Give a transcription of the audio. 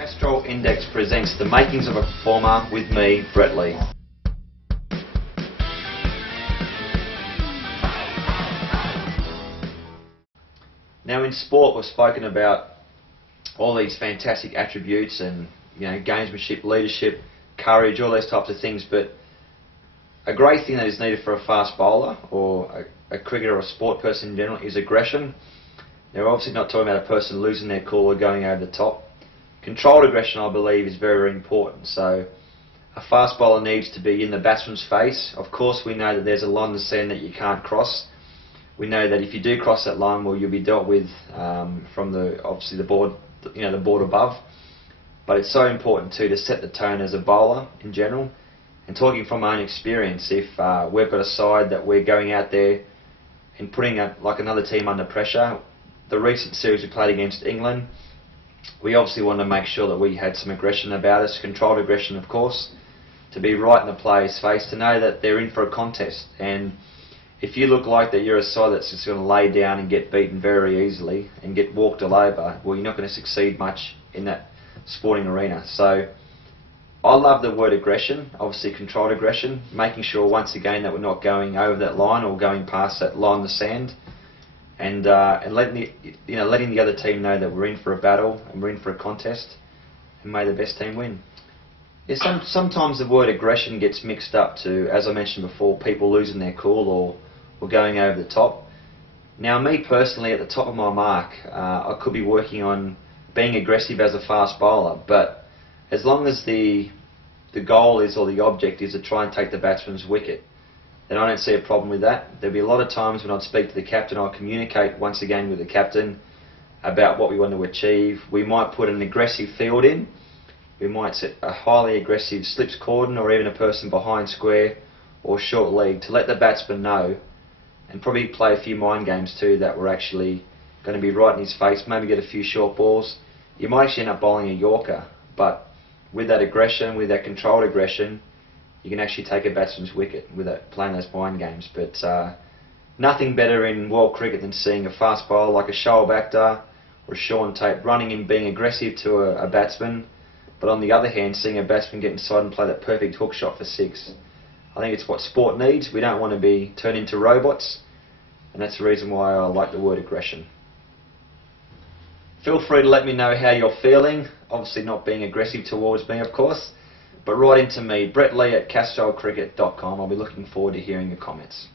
Castrol Index presents The Makings of a Performer with me, Brett Lee. Now in sport we've spoken about all these fantastic attributes and gamesmanship, leadership, courage, all those types of things, but a great thing that is needed for a fast bowler or a cricketer or a sport person in general is aggression. Now we're obviously not talking about a person losing their cool or going over the top. Controlled aggression, I believe, is very, very important. So a fast bowler needs to be in the batsman's face. Of course, we know that there's a line in the sand that you can't cross. We know that if you do cross that line, well, you'll be dealt with from the board, the board above. But it's so important too to set the tone as a bowler in general. And talking from my own experience, if we've got a side that we're going out there and putting another team under pressure, the recent series we played against England, we obviously wanted to make sure that we had some aggression about us, controlled aggression of course, to be right in the player's face, to know that they're in for a contest. And if you look like that you're a side that's just going to lay down and get beaten very easily and get walked all over, well, you're not going to succeed much in that sporting arena. So I love the word aggression, obviously controlled aggression, making sure once again that we're not going over that line or going past that line in the sand. And letting the other team know that we're in for a battle and we're in for a contest, and may the best team win. Yeah, sometimes the word aggression gets mixed up to, as I mentioned before, people losing their cool or going over the top. Now, me personally, at the top of my mark, I could be working on being aggressive as a fast bowler, but as long as the goal is, or the object is, to try and take the batsman's wicket, then I don't see a problem with that. There'll be a lot of times when I'd speak to the captain, I'll communicate once again with the captain about what we want to achieve. We might put an aggressive field in. We might set a highly aggressive slips cordon or even a person behind square or short leg to let the batsman know, and probably play a few mind games too that we're actually going to be right in his face, maybe get a few short balls. You might actually end up bowling a Yorker, but with that aggression, with that controlled aggression, you can actually take a batsman's wicket with playing those mind games. But nothing better in world cricket than seeing a fast bowler like a Shoaib Akhtar or a Shaun Tait running in, being aggressive to a batsman, but on the other hand seeing a batsman get inside and play that perfect hook shot for six. I think it's what sport needs. We don't want to be turned into robots, and that's the reason why I like the word aggression. Feel free to let me know how you're feeling, obviously not being aggressive towards me of course, but write into me, brettlee@castrolcricket.com. I'll be looking forward to hearing your comments.